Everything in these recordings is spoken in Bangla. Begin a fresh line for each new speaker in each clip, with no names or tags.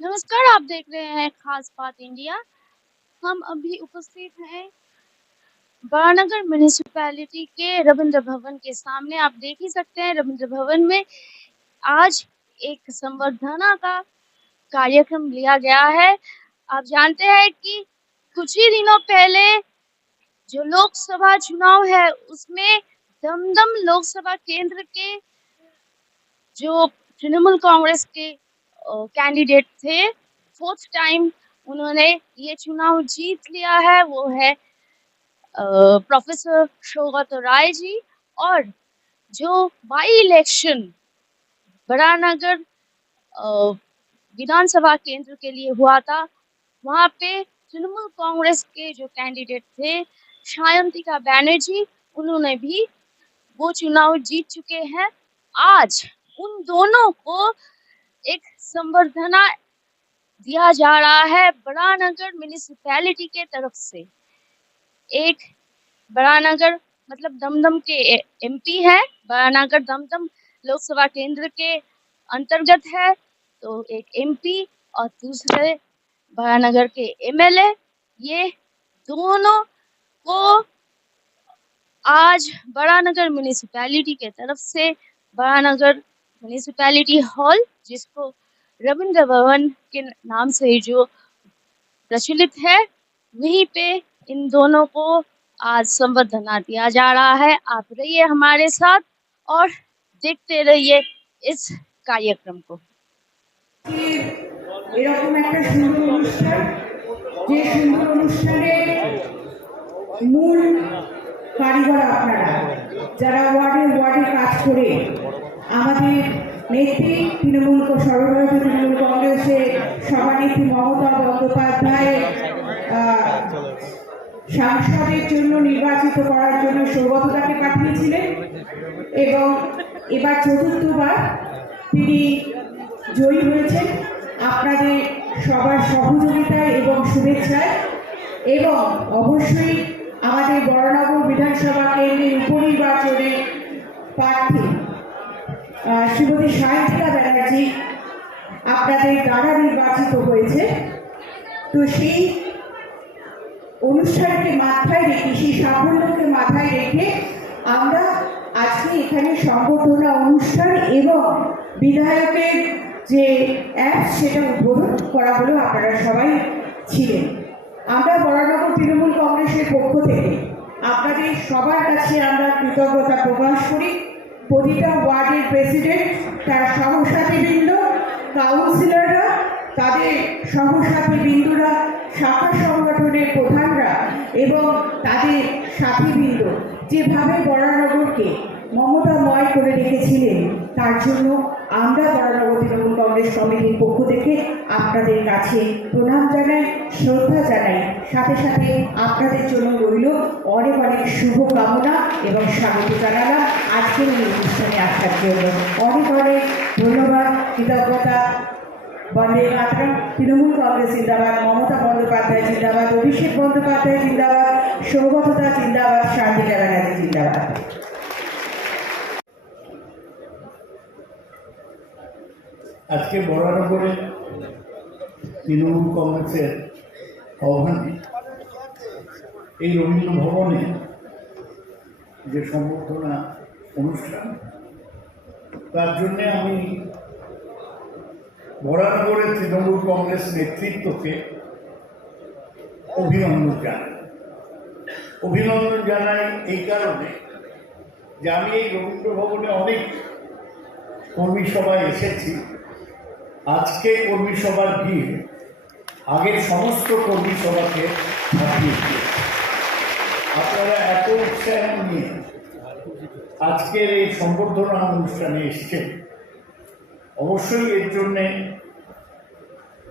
नमस्कार, आप देख रहे हैं खास बात इंडिया। हम अभी उपस्थित हैं बरानगर म्यूनिसिपैलिटी के रविंद्र भवन के सामने। आप देख ही सकते हैं रविंद्र भवन में आज एक संवर्धना का कार्यक्रम लिया गया है। आप जानते हैं कि कुछ ही दिनों पहले जो लोकसभा चुनाव है, उसमें दमदम लोकसभा केंद्र के जो तृणमूल कांग्रेस के कैंडिडेट थे। फोर्थ टाइम उन्होंने ये चुनाव जीत लिया है, वो है प्रोफेसर शोगत राय जी। और जो बाई इलेक्शन बड़ानगर विधानसभा केंद्र के लिए हुआ था, वहाँ पे तृणमूल कांग्रेस के जो कैंडिडेट थे, शायंतिका बैनर्जी, उन्होंने भी वो चुनाव जीत चुके हैं। आज उन दोनों को एक संवर्धना दिया जा रहा है बड़ानगर म्यूनिसिपैलिटी के तरफ़ से। एक बड़ानगर मतलब दमदम के एमपी है, बड़ानगर दमदम लोकसभा केंद्र के अंतर्गत है तो एक एमपी और दूसरे बड़ानगर के एमएलए ये दोनों को आज बड़ानगर म्यूनिसिपैलिटी के तरफ़ से बड़ानगर म्यूनिसिपैलिटी हॉल जिसको रविंद्र भवन के नाम से जो प्रचलित है वहीं पे इन दोनों को आज संवर्धना दिया जा रहा है आप रहिए हमारे साथ और देखते रहिए इस कार्यक्रम को
এরকম একটা সুন্দর অনুষ্ঠান যে সুন্দর অনুষ্ঠানের মূল কারিগর আপনারা যারা ওয়ার্ডে ওয়ার্ডে কাজ করে আমাদের নেত্রী তৃণমূল সর্বভারতীয় তৃণমূল কংগ্রেসের সভানেত্রী মমতা বন্দ্যোপাধ্যায় সাংসদের জন্য নির্বাচিত করার জন্য সৌগতদাকে পাঠিয়েছিলেন এবং এবার চতুর্থবার তিনি জয়ী হয়েছেন। আপনাদের সবার সহযোগিতায় এবং শুভেচ্ছায়। এবং অবশ্যই আমাদের বড়নগর বিধানসভা কেন্দ্রের উপনির্বাচনে প্রার্থী শ্রীমতী সায়ন্তিকা ব্যানার্জি আপনাদের দ্বারা নির্বাচিত হয়েছে। তো সেই অনুষ্ঠানকে মাথায় রেখে, সেই সাফল্যকে মাথায় রেখে আমরা আজকে এখানে সংবর্ধনা অনুষ্ঠান এবং বিধায়কের যে অ্যাপ সেটা উদ্বোধন করা হলো আপনারা সবাই ছিলেন। আমরা বরানগর তৃণমূল কংগ্রেসের পক্ষ থেকে আপনাদের সবার কাছে আমরা কৃতজ্ঞতা প্রকাশ করি। প্রতিটা ওয়ার্ডের প্রেসিডেন্ট, তার সহসাথীবৃন্দ, কাউন্সিলররা, তাদের সহসাথী বিন্দুরা শাখা সংগঠনের প্রধানরা এবং তাদের সাথীবৃন্দ। যেভাবে বরানগরকে মমতাময় করে রেখেছিলেন, তার জন্য আমরা বরানগর তৃণমূল কংগ্রেস কমিটির পক্ষ থেকে আপনাদের কাছে প্রণাম জানাই, শ্রদ্ধা জানাই, সাথে সাথে আপনাদের জন্য রইল অনেক অনেক শুভকামনা এবং স্বাগত জানালাম আজকের এই অনুষ্ঠানে আসার জন্য। অনেক অনেক ধন্যবাদ, কৃতজ্ঞতা, বন্দে মাতরম, তৃণমূল কংগ্রেস জিন্দাবাদ, মমতা বন্দ্যোপাধ্যায় জিন্দাবাদ, অভিষেক বন্দ্যোপাধ্যায় জিন্দাবাদ, সৌগততা জিন্দাবাদ শান্তিকা ব্যানার্জি জিন্দাবাদ।
আজকে বরানগরে তৃণমূল কংগ্রেসের আহ্বানে এই রবীন্দ্র ভবনে যে সম্বর্ধনা অনুষ্ঠান, তার জন্যে আমি বরানগরের তৃণমূল কংগ্রেস নেতৃত্বকে অভিনন্দন জানাই। অভিনন্দন জানাই এই কারণে যে আমি এই রবীন্দ্র ভবনে অনেক কর্মী সভায় এসেছি। আজকে কর্মী সভার ভিড়, আগের সমস্ত কর্মী সভাকে আপনারা এত উৎসাহ নিয়ে আজকের এই সম্বর্ধনা অনুষ্ঠানে এসছেন। অবশ্যই এর জন্যে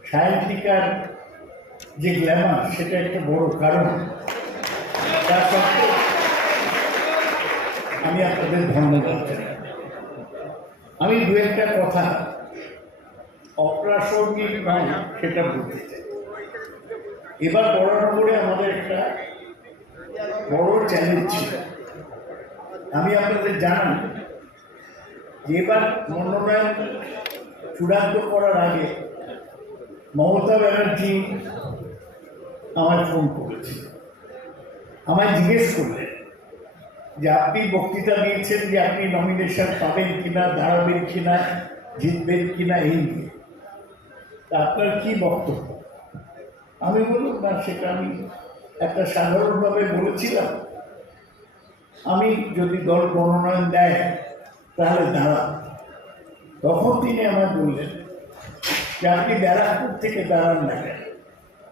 সায়ন্তিকার যে গ্ল্যামার সেটা একটা বড় কারণ। তার সত্ত্বেও আমি আপনাদের ধন্যবাদ আমি দু একটা কথা অপ্রাসঙ্গিক নয় সেটা চাই। এবার বরানগরে আমাদের একটা বড় চ্যালেঞ্জ ছিল। আমি আপনাদের জানাই যে এবার মনোনয়ন চূড়ান্ত করার আগে মমতা ব্যানার্জি আমায় ফোন করেছে। আমায় জিজ্ঞেস করলেন যে আপনি বক্তৃতা দিয়েছেন যে আপনি নমিনেশন পাবেন কিনা, দাঁড়াবেন কিনা, জিতবেন কিনা, এই নিয়ে। আপনার কি বক্তব্য? আমি বললাম, না, সেটা আমি একটা সাধারণভাবে বলেছিলাম। আমি যদি দল মনোনয়ন দেয়, তাহলে দাঁড়াব তখন তিনি আমায় বললেন, যে আপনি ব্যারাকপুর থেকে দাঁড়ান না কেন?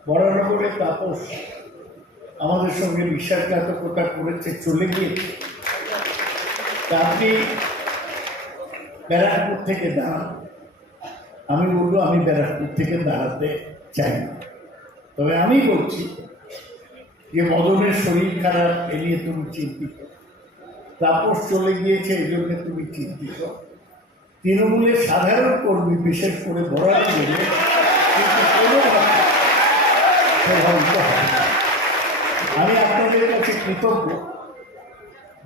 বরানগরে তাপস আমাদের সঙ্গে বিশ্বাসঘাতকতা করেছে, চলে গিয়ে। তা আপনি ব্যারাকপুর থেকে দাঁড়ান। আমি বলব আমি ব্যারাকপুর থেকে দাঁড়াতে চাই না। তবে আমি বলছি যে, মদনের শরীর খারাপ, এ নিয়ে তুমি চিন্তিত। তাপস চলে গিয়েছে এই জন্য তুমি চিন্তিত। তৃণমূলের সাধারণ কর্মী, বিশেষ করে হবে না। আমি আপনাদের কাছে কৃতজ্ঞ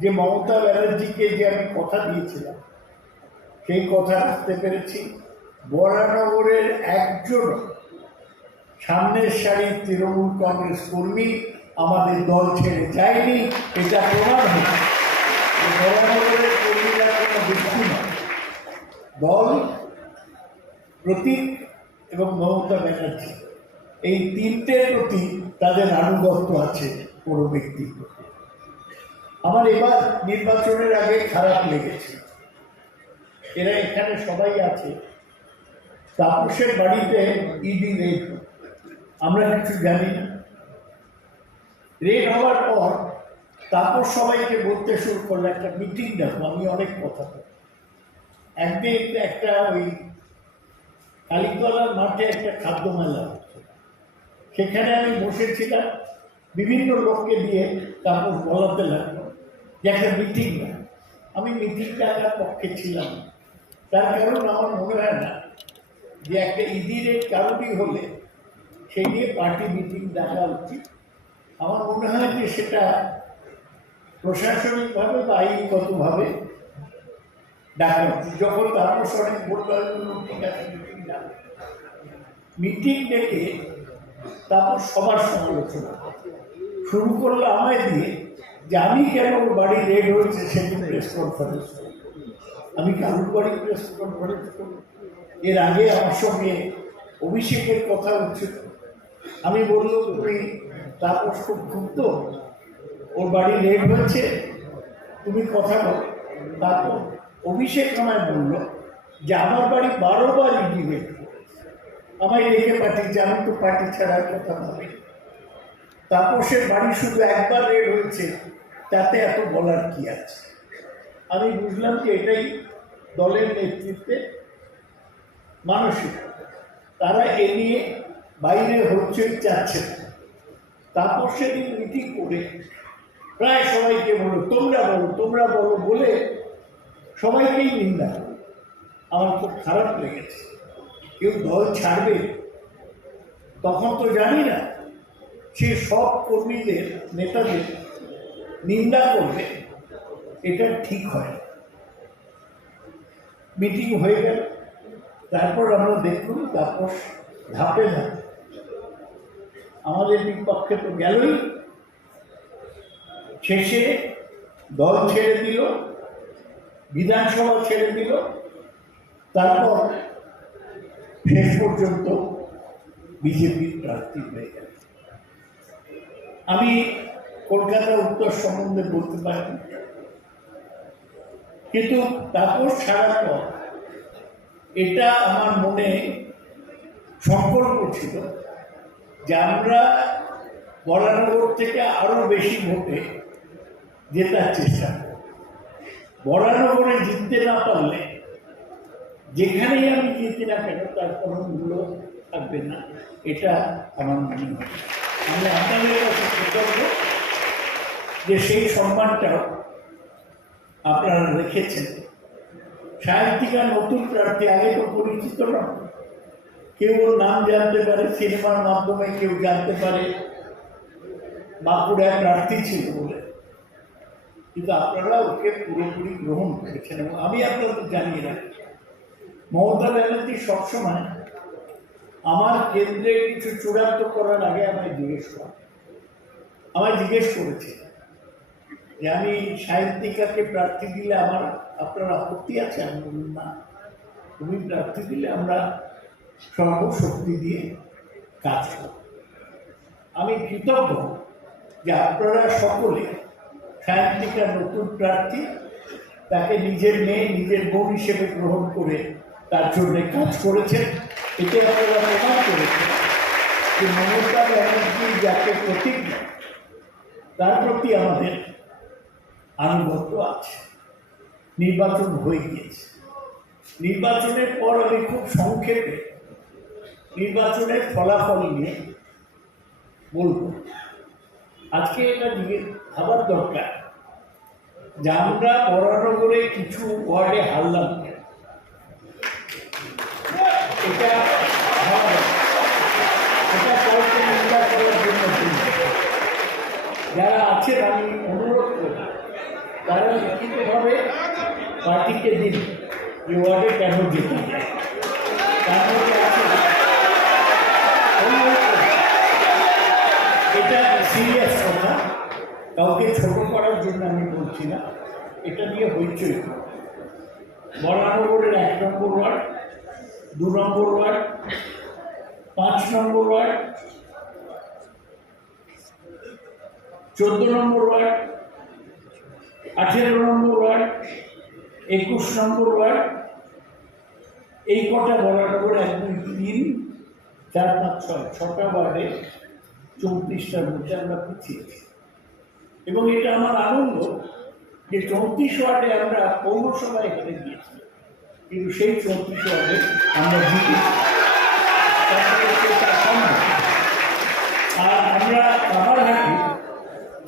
যে, মমতা ব্যানার্জিকে যে আমি কথা দিয়েছিলাম, সেই কথা রাখতে পেরেছি। বরানগরের একজন সামনের সারি তৃণমূল কংগ্রেস কর্মী আমাদের দল ছেড়ে যায়নি, এটা প্রমাণ হয়েছে। বরানগরের কর্মীরা কোনো ব্যক্তি নয়। দল, প্রতীক এবং মমতা ব্যানার্জি, এই তিনটের প্রতি তাদের আনুগত্য আছে কোনো ব্যক্তির প্রতি। আমার এবার নির্বাচনের আগে খারাপ লেগেছে। এরা এখানে সবাই আছে তাপসের বাড়িতে ইডি রেড আমরা কিছু জানি না। রেড হওয়ার পর তাপস সবাইকে বলতে শুরু করল, একটা মিটিং ডাকবো আমি অনেক কথা বলি একদিন একটা ওই কালীতলার মাঠে একটা খাদ্য মেলা হচ্ছে। সেখানে আমি বসেছিলাম। বিভিন্ন লোককে দিয়ে তারপর বলাতে লাগল যে, একটা মিটিং আমি মিটিং ডাকার পক্ষে ছিলাম। তার কারণ আমার মনে হয় না যে একটা ইদিরের কারণই হলে সে নিয়ে পার্টি মিটিং ডাকা উচিত। আমার মনে হয় যে সেটা প্রশাসনিকভাবে বা আইনগতভাবে ডাকা উচিত। যখন তারপর অনেক বলল ঠিক আছে মিটিং ডাকা মিটিং ডেকে তারপর সবার সমালোচনা। শুরু করল আমায় দিয়ে যে আমি কেন ওর বাড়ি রেড হয়েছে সেদিন প্রেস কনফারেন্স। আমি কারুর বাড়ি প্রেস কনফারেন্স করব এর আগে আমার সঙ্গে অভিষেকের কথা হচ্ছিল আমি বলল, তুমি তারপর খুব ক্ষুব্ধ। ওর বাড়ি রেড হয়েছে। তুমি কথা বলো। তারপর অভিষেক আমায় বলল যে, আমার বাড়ি বারোবার ইডি রেড আমায় রেখে পাঠিয়েছে আমি তো পার্টি ছাড়ার কথা ভাবি তাপসের বাড়ি শুধু একবার রেড হয়েছে, তাতে এত বলার কি আছে? আমি বুঝলাম যে এটাই দলের নেতৃত্বে মানসিক। তারা এ নিয়ে বাইরে হচ্ছেই চাচ্ছে তারপর সেদিন মিটিং করে প্রায় সবাইকে বলো, তোমরা বলো তোমরা বলো বলে সবাইকেই নিন্দা আমার খুব খারাপ লেগেছে। কেউ দল ছাড়বে? তখন তো জানি না। সে সব কর্মীদের, নেতাদের নিন্দা করবে, এটা ঠিক হয়। মিটিং হয়ে গেল। তারপর আমরা দেখুন, তারপর ধাপে ধাপে। আমাদের বিপক্ষে তো গেলই। শেষে দল ছেড়ে দিল, বিধানসভা ছেড়ে দিল। তারপর শেষ পর্যন্ত বিজেপির প্রার্থী হয়ে গেল। আমি কলকাতা উত্তর সম্বন্ধে বলতে পারি। কিন্তু তারপর ছাড়ার পর এটা আমার মনে সংকল্প ছিল যে আমরা বরানগর থেকে আরও বেশি ভোটে জেতার চেষ্টা করব। বরানগরে জিততে না পারলে যেখানেই আমি জিতি না কেন তার কোনো মূল্য থাকবে না, এটা আমার মনে হয়। আমি আপনাদের কাছে কৃতজ্ঞ যে সেই সম্মানটাও আপনারা রেখেছেন। সাহিত্যিকা নতুন প্রার্থী, আগে তো পরিচিত না। কেউ ওর নাম জানতে পারে, সিনেমার মাধ্যমে কেউ জানতে পারে, বাঁকুড়ায় প্রার্থী ছিল বলে। কিন্তু আপনারা ওকে পুরোপুরি গ্রহণ করেছেন এবং আমি আপনাদের জানিয়ে রাখি, মমতা ব্যানার্জি সবসময় আমার কেন্দ্রে কিছু চূড়ান্ত করার আগে আমায় জিজ্ঞেস করা আমায় জিজ্ঞেস করেছে যে আমি সাহিত্যিকাকে প্রার্থী দিলে আমার আপনার আপত্তি আছে? আমি বলুন না। তুমি প্রার্থী দিলে আমরা সর্বশক্তি দিয়ে কাজ করব। আমি কৃতজ্ঞ যে আপনারা সকলে সাহিত্যিকা নতুন প্রার্থী, তাকে নিজের মেয়ে, নিজের বোন হিসেবে গ্রহণ করে তার জন্য কাজ করেছেন। এতে আপনারা প্রমাণ করেছেন যে মমতা ব্যানার্জি যাকে প্রতীক তার প্রতি আমাদের আনুগত্য আছে। নির্বাচন হয়ে গিয়েছে। নির্বাচনের পর আমি খুব সংক্ষেপে নির্বাচনের ফলাফল নিয়ে বলব। আজকে এটা দিয়ে ভাবার দরকার। যে আমরা বরানগরে কিছু ওয়ার্ডে হারলাম? এটা এটা। যারা আছেন, আমি অনুরোধ করি তারা লিখিতভাবে পার্টিকে দিন যায় তার মধ্যে আছে এটা সিরিয়াস কথা। কাউকে ছোট করার জন্য আমি বলছি না। এটা নিয়ে হইচই। বরানগরের এক নম্বর ওয়ার্ড, দু নম্বর ওয়ার্ড, পাঁচ নম্বর ওয়ার্ড, চোদ্দ নম্বর ওয়ার্ড, আঠেরো নম্বর ওয়ার্ড একুশ নম্বর ওয়ার্ড। এই কটা বরানগর এক, দুই, তিন, চার, পাঁচ, ছয়, ছটা ওয়ার্ডে চৌত্রিশটার মধ্যে আমরা পিছিয়েছি এবং এটা আমার আনন্দ যে চৌত্রিশ ওয়ার্ডে আমরা পৌরসভা এখানে গিয়েছি। কিন্তু সেই চৌত্রিশ ওয়ার্ডে আমরা। আর আমরা কামারহাটি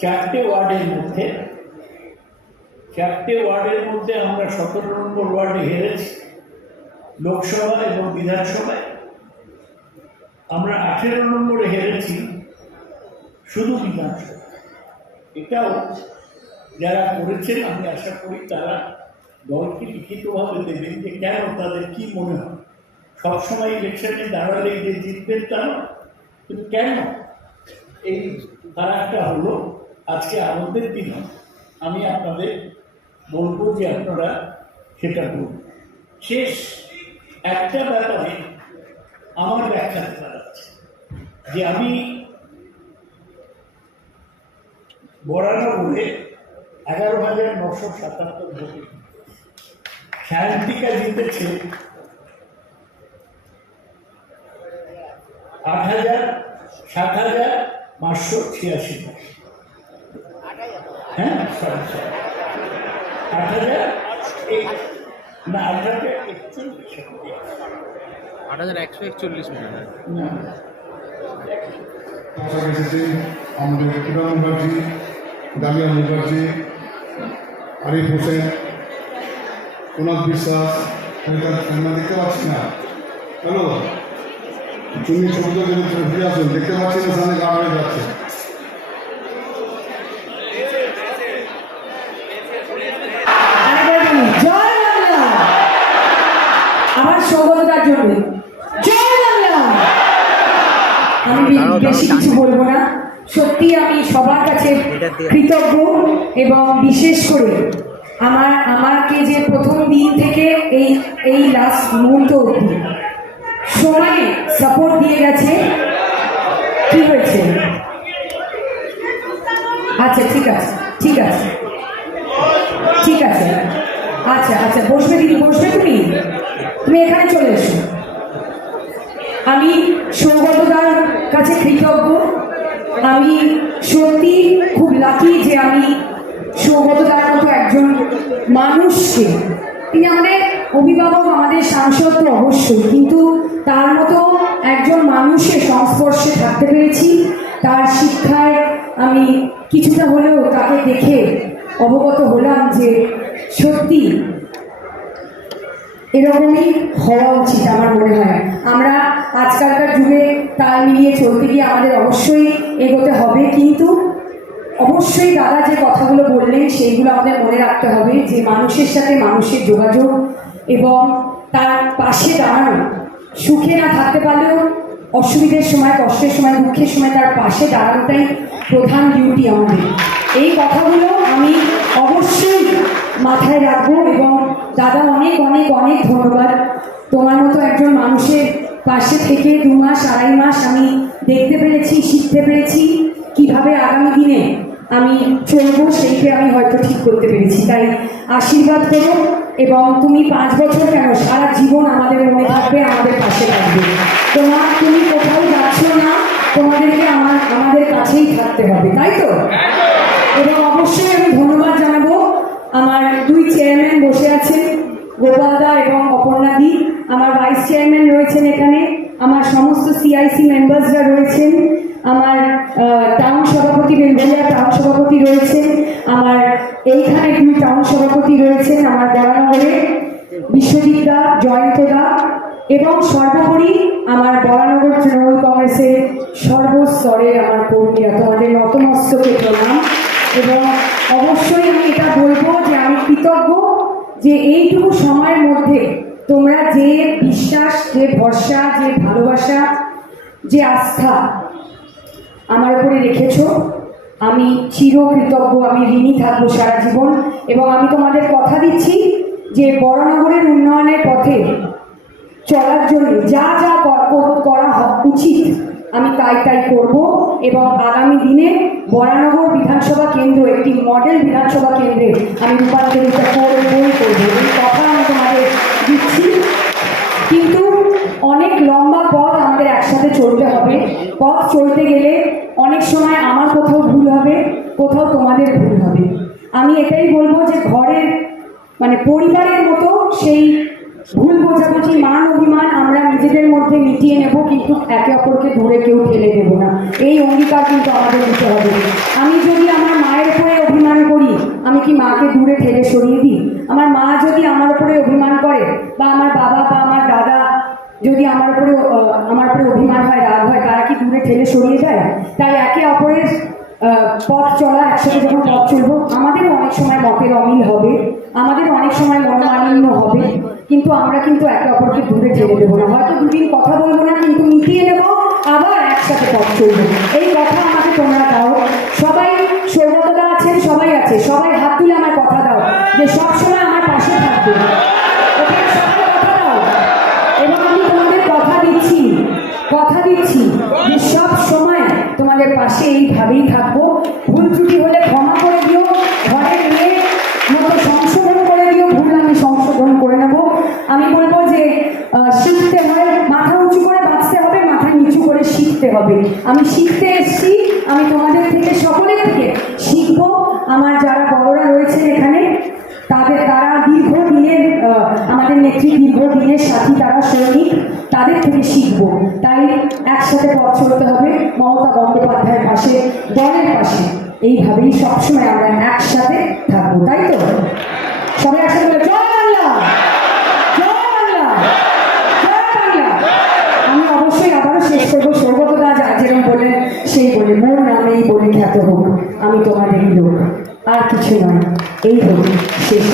চারটে ওয়ার্ডের মধ্যে চারটে ওয়ার্ডের মধ্যে আমরা সতেরো নম্বর ওয়ার্ডে হেরেছি, লোকসভা এবং বিধানসভায়। আমরা আঠেরো নম্বরে হেরেছি শুধু বিধানসভা এটাও যারা করেছেন, আমি আশা করি তারা দলকে লিখিতভাবে দেবেন যে কেন তাদের কী মনে হয়। সবসময় ইলেকশনে দাঁড়ালে যে জিতবেন তা নয়। কিন্তু কেন? এই তারা একটা হলো আজকে আনন্দের দিন আমি আপনাদের বলব যে আপনারা সেটা করুন শেষ একটা ব্যাপারে আমার ব্যাখ্যা আছে যে আমি বরানগরে এগারো হাজার নশো সাতাত্তর ভোটে সায়ন্তিকা জিতেছে আট হাজার, সাত হাজার পাঁচশো ছিয়াশি ভোট। হ্যাঁ সরি সরি আট হাজার এক না আট একচল্লিশ
আট হাজার একশো একচল্লিশ মিটার
আমাদের কিরণ মুখার্জি ডালিয়া মুখার্জি আরিফ হোসেন কুনাথ বিশ্বাস আমরা দেখতে পাচ্ছি না। হ্যালো তুমি আসুন। দেখতে পাচ্ছি না সামনে গান হয়ে যাচ্ছে
আরেকবার বলি, জয় বাংলা আমার বাংলা! আমি বেশি কিছু বলব না। সত্যি আমি সবার কাছে কৃতজ্ঞ এবং বিশেষ করে আমার আমাকে যে প্রথম দিন থেকে এই এই লাস্ট মুহূর্ত অবধি সময়ে সাপোর্ট দিয়ে গেছে কি হয়েছে? আচ্ছা ঠিক আছে ঠিক আছে। ঠিক আছে। আচ্ছা আচ্ছা বসবে দিদি বসবে তুমি? তুমি এখানে চলে এসো। আমি সৌগতদার কাছে কৃতজ্ঞ। আমি সত্যি খুব লাকি যে আমি সৌগতদার মতো একজন মানুষকে তিনি আমাদের অভিভাবক, আমাদের সাংসদ তো অবশ্যই, কিন্তু তার মতো একজন মানুষের সংস্পর্শে থাকতে পেরেছি। তার শিক্ষায় আমি কিছুটা হলেও তাকে দেখে অবগত হলাম যে সত্যি এরকমই হওয়া উচিত আমার মনে হয়। আমরা আজকালকার যুগে তাল মিলিয়ে চলতে গিয়ে আমাদের অবশ্যই এগোতে হবে, কিন্তু অবশ্যই দাদা যে কথাগুলো বললেন, সেইগুলো আমাদের মনে রাখতে হবে যে মানুষের সাথে মানুষের যোগাযোগ এবং তার পাশে দাঁড়ানো, সুখে না থাকতে পারলেও অসুবিধের সময়, কষ্টের সময়, দুঃখের সময় তার পাশে দাঁড়ানোটাই প্রধান ডিউটি আমাদের। এই কথাগুলো আমি অবশ্যই মাথায় রাখব এবং দাদা অনেক অনেক অনেক ধন্যবাদ। তোমার মতো একজন মানুষের পাশে থেকে দু মাস আড়াই মাস আমি দেখতে পেরেছি শিখতে পেরেছি কীভাবে আগামী দিনে আমি চলবো সেইকে আমি হয়তো ঠিক করতে পেরেছি। তাই আশীর্বাদ করো এবং তুমি পাঁচ বছর কেন? সারা জীবন আমাদের মনে থাকবে আমাদের পাশে থাকবে। তোমার তুমি কোথাও যাচ্ছ না তোমাদেরকে আমার আমাদের কাছেই থাকতে হবে তাই তো? এবং অবশ্যই আমি ধন্যবাদ জানাব আমার দুই চেয়ারম্যান বসে আছেন, গোপালদা এবং অপর্ণাদি আমার ভাইস চেয়ারম্যান রয়েছেন এখানে, আমার সমস্ত সিআইসি মেম্বার্সরা রয়েছেন, আমার টাউন সভাপতি বেলবেলিয়া টাউন সভাপতি রয়েছেন, আমার এইখানে দুই টাউন সভাপতি রয়েছেন, আমার বরানগরে বিশ্বজিৎ দা, জয়ন্ত দা এবং সর্বোপরি আমার বরানগর তৃণমূল কংগ্রেসের সর্বস্তরের আমার কর্মীরা। তোমাদের নতমস্তকে প্রণাম। এবং অবশ্যই আমি এটা বলব যে আমি কৃতজ্ঞ যে এইটুকু সময়ের মধ্যে তোমরা যে বিশ্বাস, যে ভরসা, যে ভালোবাসা, যে আস্থা আমার উপরে রেখেছো, আমি চিরকৃতজ্ঞ, আমি ঋণী থাকব সারা জীবন এবং আমি তোমাদের কথা দিচ্ছি যে বড়নগরের উন্নয়নের পথে চলার জন্য যা যা করা উচিত আমি তাই তাই করব এবং আগামী দিনে বরানগর বিধানসভা কেন্দ্র, একটি মডেল বিধানসভা কেন্দ্রে আমি রূপান্তরিত করবই করব। এই কথা আমি তোমাদের দিচ্ছি। কিন্তু অনেক লম্বা পথ আমাদের একসাথে চলতে হবে। পথ চলতে গেলে অনেক সময় আমার কোথাও ভুল হবে, কোথাও তোমাদের ভুল হবে। আমি এটাই বলব যে ঘরের মানে পরিবারের মতো সেই ভুল বোঝাবুঝি, মান অভিমান আমরা নিজেদের মধ্যে মিটিয়ে নেব, কিন্তু একে অপরকে ধরে কেউ ঠেলে দেবো না। এই অঙ্গীকার কিন্তু আমাদের দিতে হবে। আমি যদি আমার মায়ের উপরে অভিমান করি, আমি কি মাকে দূরে ঠেলে সরিয়ে দিই? আমার মা যদি আমার উপরে অভিমান করে, বা আমার বাবা বা আমার দাদা যদি আমার উপরে আমার উপরে অভিমান হয়, রাগ হয়, তারা কি দূরে ঠেলে সরিয়ে যায়? তাই একে অপরের পথ চলা, একসাথে যখন পথ চলবো আমাদেরও অনেক সময় মতের অমিল হবে, আমাদের অনেক সময় মনোমালিন্য হবে। কিন্তু আমরা কিন্তু একে অপরকে দূরে ঠেলে দেবো না। হয়তো দুদিন কথা বলব না, কিন্তু মিটিয়ে নেব, আবার একসাথে পথ চলবো। এই কথা আমাকে তোমরা দাও। সবাই সৌগতদা আছেন, সবাই আছে। সবাই হাত তুলে আমার কথা দাও, যে সবসময় আমার পাশে থাকবে। হবে। আমি শিখতে এসেছি, আমি তোমাদের থেকে, সকলের থেকে শিখব। আমার যারা বড়রা রয়েছেন এখানে, তাদের, তারা দীর্ঘদিনের আমাদের নেত্রী দীর্ঘদিনের সাথী, তারা সৈনিক, তাদের থেকে শিখব। তাই একসাথে পথ চলতে হবে, মমতা বন্দ্যোপাধ্যায়ের পাশে, দলের পাশে। এইভাবেই সবসময় বলে মোর নামেই খ্যাত হোক আমি তোমাদেরই লোক। আর কিছু নয় এই হোক শেষ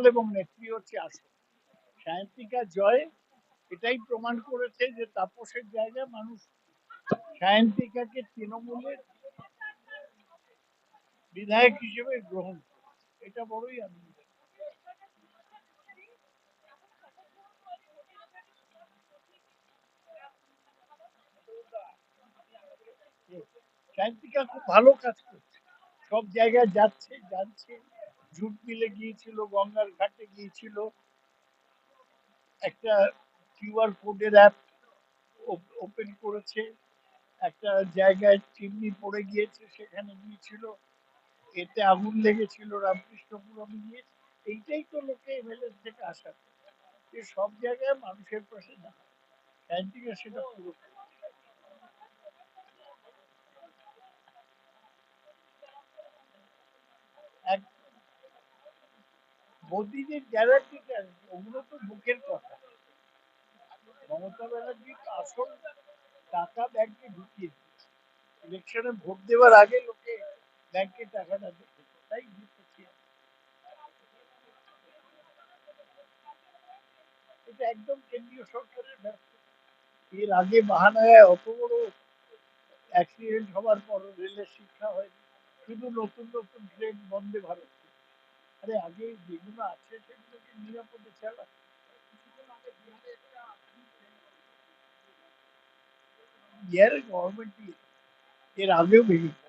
সিম্বল এবং নেত্রী হচ্ছে আসল। সায়ন্তিকা জয় এটাই প্রমাণ করেছে যে তাপসের জায়গায় মানুষ সায়ন্তিকাকে তৃণমূলের বিধায়ক হিসেবে গ্রহণ এটা বড়ই আনন্দ সায়ন্তিকা খুব ভালো কাজ করছে। সব জায়গায় যাচ্ছে, জানছে। জুট মিলে গিয়েছিল, গঙ্গার ঘাটে গিয়েছিল। একটা কিউআর কোডের অ্যাপ ওপেন করেছে। একটা জায়গায় চিমনি পড়ে গিয়েছে, সেখানে গিয়েছিল। এতে আগুন লেগেছিল রামকৃষ্ণপুরমে গিয়ে। এইটাই তো লোকে এমএলএ থেকে করে যে সব জায়গায় মানুষের পাশে না। ক্যান্টিনে সেটা পুরো। এক মোদিজির গ্যারান্টিটা ওগুলো তো মুখের কথা। মমতা ব্যানার্জি আসল টাকা ব্যাংকে ঢুকিয়ে ইলেকশনে ভোট দেওয়ার আগে লোকে ব্যাংকে টাকাটা তাই এটা একদম কেন্দ্রীয় সরকারের ব্যর্থতা এর আগে বাহানায় অত বড় অ্যাক্সিডেন্ট হওয়ার পর রেলের শিক্ষা হয়নি। শুধু নতুন নতুন ট্রেন বন্দে ভারত। আরে আগে যেগুলো আছে সেগুলোকে নিরাপদে চালা ইয়ার গভর্নমেন্ট এর আগেও ভেঙে যাচ্ছে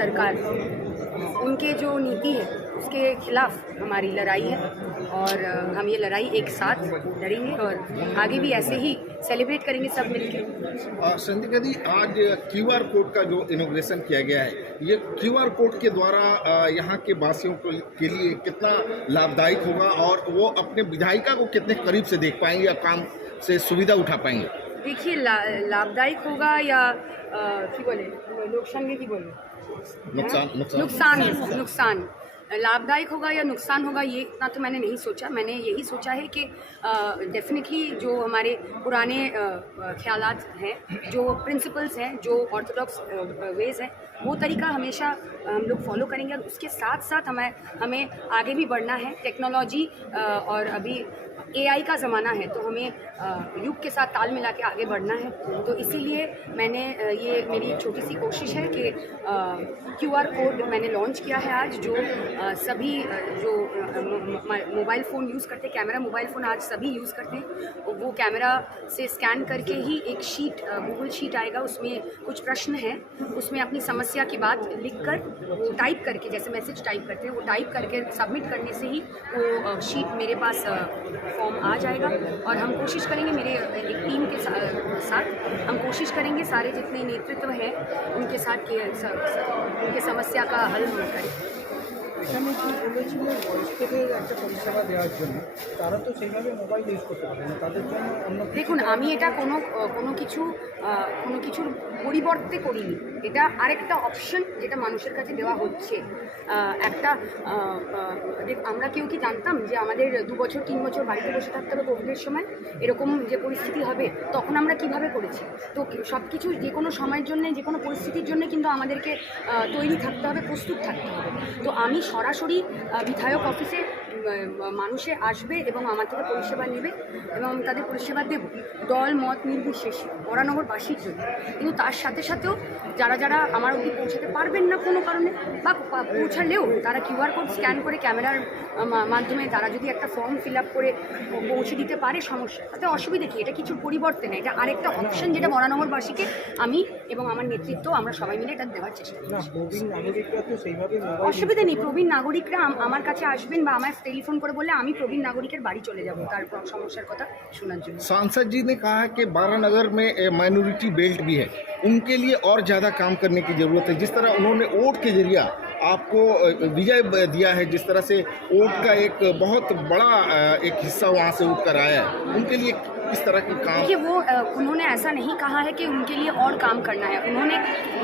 सरकार। उनके जो नीति है उसके खिलाफ हमारी लड़ाई है और हम ये लड़ाई एक साथ लड़ेंगे और आगे भी ऐसे ही सेलिब्रेट करेंगे सब मिलकर
संदीप जी आज क्यू आर कोड का जो इनोग्रेशन किया गया है ये क्यू आर कोड के द्वारा यहाँ के वासियों को लिए कितना लाभदायक होगा और वो अपने विधायिका को कितने करीब से देख पाएँगे या काम से सुविधा उठा पाएँगे?
देखिए ला, लाभदायक होगा या अ, की बोले नुकसान की बोले?
नुकसान नुकसान।
लाभदायक होगा या नुकसान होगा, ये इतना तो मैंने नहीं सोचा। मैंने यही सोचा है कि डेफिनेटली जो हमारे पुराने ख्याल हैं, जो प्रिंसिपल्स हैं, जो ऑर्थोडॉक्स वेज हैं, वो तरीका हमेशा हम लोग फॉलो करेंगे। और उसके साथ साथ हमें हमें आगे भी बढ़ना है। टेक्नोलॉजी और अभी एआई का ज़माना है तो हमें युग के साथ ताल मिला के आगे बढ़ना है। तो इसीलिए मैंने ये मेरी एक छोटी सी कोशिश है कि क्यू आर कोड मैंने लॉन्च किया है आज, जो सभी जो मोबाइल फ़ोन यूज़ करते कैमरा मोबाइल फ़ोन आज सभी यूज़ करते हैं वो कैमरा से स्कैन करके ही एक शीट गूगल शीट आएगा, उसमें कुछ प्रश्न हैं, उसमें अपनी समस्या की बात लिख कर वो टाइप करके, जैसे मैसेज टाइप करते हैं, वो टाइप करके सबमिट करने से ही वो शीट मेरे पास फॉर्म आ जाएगा और हम कोशिश करेंगे मेरे एक टीम के सा- साथ हम कोशिश करेंगे सारे जितने नेतृत्व हैं उनके साथ के स- स- उनके समस्या का हल हम करें
এখানে কি বলেছিল বয়স্কদের একটা পরিষেবা দেওয়ার জন্য তারা তো সেইভাবে মোবাইল ইউজ করতে পারে না তাদের জন্য অন্য কিছু-
দেখুন আমি এটা কোনো কোনো কিছু আহ, কোনো কিছুর পরিবর্তে করিনি। এটা আরেকটা অপশন যেটা মানুষের কাছে দেওয়া হচ্ছে। একটা আমরা কেউ কি জানতাম যে আমাদের দু বছর, তিন বছর বাড়িতে বসে থাকতে হবে কোভিডের সময়? এরকম যে পরিস্থিতি হবে, তখন আমরা কীভাবে করেছি? তো সব কিছু যে কোনো সময়ের জন্য, যে কোনো পরিস্থিতির জন্য কিন্তু আমাদেরকে তৈরি থাকতে হবে, প্রস্তুত থাকতে হবে। তো আমি সরাসরি বিধায়ক অফিসে মানুষে আসবে এবং আমার থেকে পরিষেবা নেবে এবং আমি তাদের পরিষেবা দেব। দল মত নির্বিশেষে বরানগরবাসীর জন্য। কিন্তু তার সাথে সাথেও যারা যারা আমার অবধি পৌঁছাতে পারবেন না কোনো কারণে বা পৌঁছালেও তারা কিউআর কোড স্ক্যান করে ক্যামেরার মাধ্যমে তারা যদি একটা ফর্ম ফিল আপ করে পৌঁছে দিতে পারে সমস্যা তাতে অসুবিধা কি? এটা কিছুর পরিবর্তে নেই। এটা আরেকটা অপশন যেটা বরানগরবাসীকে আমি এবং আমার নেতৃত্ব আমরা সবাই মিলে এটা দেওয়ার চেষ্টা করছি। অসুবিধা নেই। প্রবীণ নাগরিকরা আমার কাছে আসবেন বা আমায় টেলিফোন করে বললে আমি প্রবীণ নাগরিকের বাড়ি চলে যাব তার প- সমস্যার কথা শোনার জন্য
सांसद जी ने कहा कि बारानगर में माइनॉरिटी बेल्ट भी है उनके लिए और ज़्यादा काम करने की ज़रूरत है जिस तरह उन्होंने वोट के जरिए आपको अ, विजय ब- दिया है जिस तरह से वोट का एक बहुत बड़ा अ, एक हिस्सा वहाँ से उठ कर आया है उनके लिए किस तरह के काम?
देखिए वो उन्होंने ऐसा नहीं कहा है कि उनके लिए और काम करना है। उन्होंने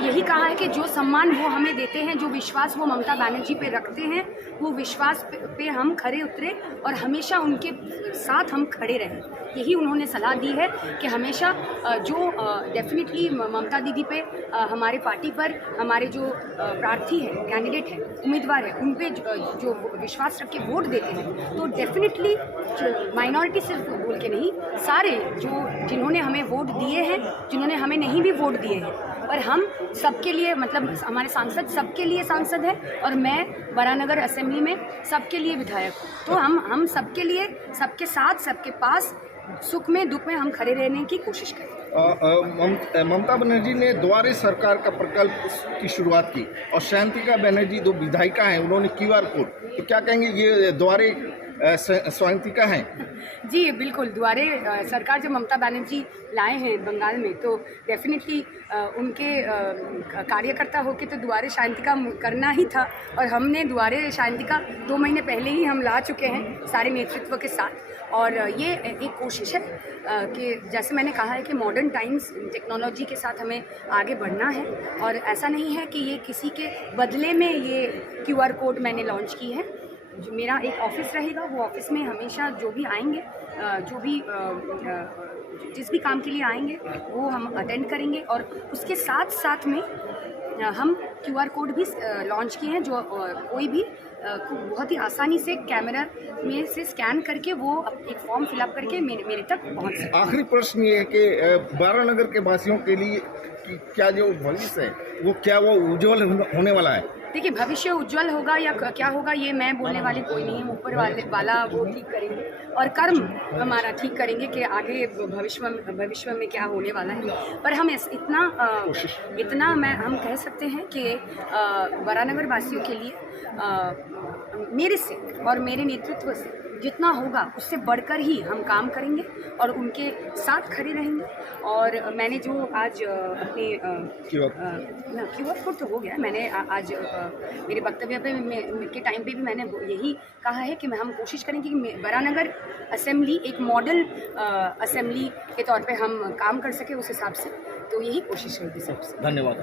यही कहा है कि जो सम्मान वो हमें देते हैं जो विश्वास वो ममता बनर्जी पे रखते हैं वो विश्वास पे, हम खड़े उतरे और हमेशा उनके साथ हम खड़े रहें। यही उन्होंने सलाह दी है कि हमेशा जो डेफिनेटली ममता दीदी पे हमारे पार्टी पर हमारे जो प्रार्थी हैं कैंडिडेट हैं उम्मीदवार हैं उन पे जो, विश्वास रख के वोट देते हैं तो डेफिनेटली माइनॉरिटी सिर्फ़ बोल के नहीं सारे जो जिन्होंने हमें वोट दिए हैं, जिन्होंने हमें नहीं भी वोट दिए हैं। पर हम सबके लिए मतलब हमारे सांसद सबके लिए सांसद है और मैं बरानगर असेंबली में सबके लिए विधायक हूँ। तो हम हम सबके लिए, सबके साथ, सबके पास सुख में, दुख में हम खड़े रहने की कोशिश करें।
मम- ममता बनर्जी ने द्वारे सरकार का प्रकल्प की शुरुआत की और शांतिका बनर्जी जो विधायिका हैं, उन्होंने क्यू आर कोड तो क्या कहेंगे ये द्वारे स्वांतिका हैं?
जी, बिल्कुल। द्वारे सरकार जब ममता बनर्जी लाए हैं बंगाल में तो डेफिनेटली उनके कार्यकर्ता होके तो द्वारे शांति का करना ही था। और हमने द्वारे शांति का दो महीने पहले ही हम ला चुके हैं सारे नेतृत्व के साथ। और ये एक कोशिश है कि जैसे मैंने कहा है कि मॉडर्न टाइम्स टेक्नोलॉजी के साथ हमें आगे बढ़ना है। और ऐसा नहीं है कि ये किसी के बदले में ये क्यूआर कोड मैंने लॉन्च की है। जो मेरा एक ऑफ़िस रहेगा, वो ऑफ़िस में हमेशा जो भी आएँगे जो भी जिस भी काम के लिए आएँगे, वो हम अटेंड करेंगे और उसके साथ साथ में हम क्यूआर कोड भी लॉन्च किए हैं, जो कोई भी बहुत ही आसानी से कैमरा में से स्कैन करके वो एक फॉर्म फिलअप करके मेरे मेरे तक पहुँच सकते
आखिरी प्रश्न ये है कि बारानगर के वासियों के लिए क्या जो भविष्य है वो क्या वो उज्जवल होने- वाला है?
देखिए भविष्य उज्जवल होगा या क्या होगा ये मैं बोलने वाली कोई नहीं हूँ। ऊपर वाले वाला वो ठीक करेंगे। और कर्म हमारा ठीक करेंगे कि आगे भविष्य में भविष्य में क्या होने वाला है। पर हम इतना इतना मैं हम कह सकते हैं कि बरानगर वासियों के लिए आ, मेरे से और मेरे नेतृत्व से जितना होगा उससे बढ़कर ही हम काम करेंगे और उनके साथ खड़े रहेंगे। और मैंने जो आज अपने क्यू? आर कोड तो हो गया मैंने आज मेरे वक्तव्य पे के टाइम पे भी मैंने यही कहा है कि हम कोशिश करेंगे कि बरानगर असेंबली एक मॉडल असेंबली के तौर पे हम काम कर सके उस हिसाब से। तो यही कोशिश रहेगी सबसे
धन्यवाद।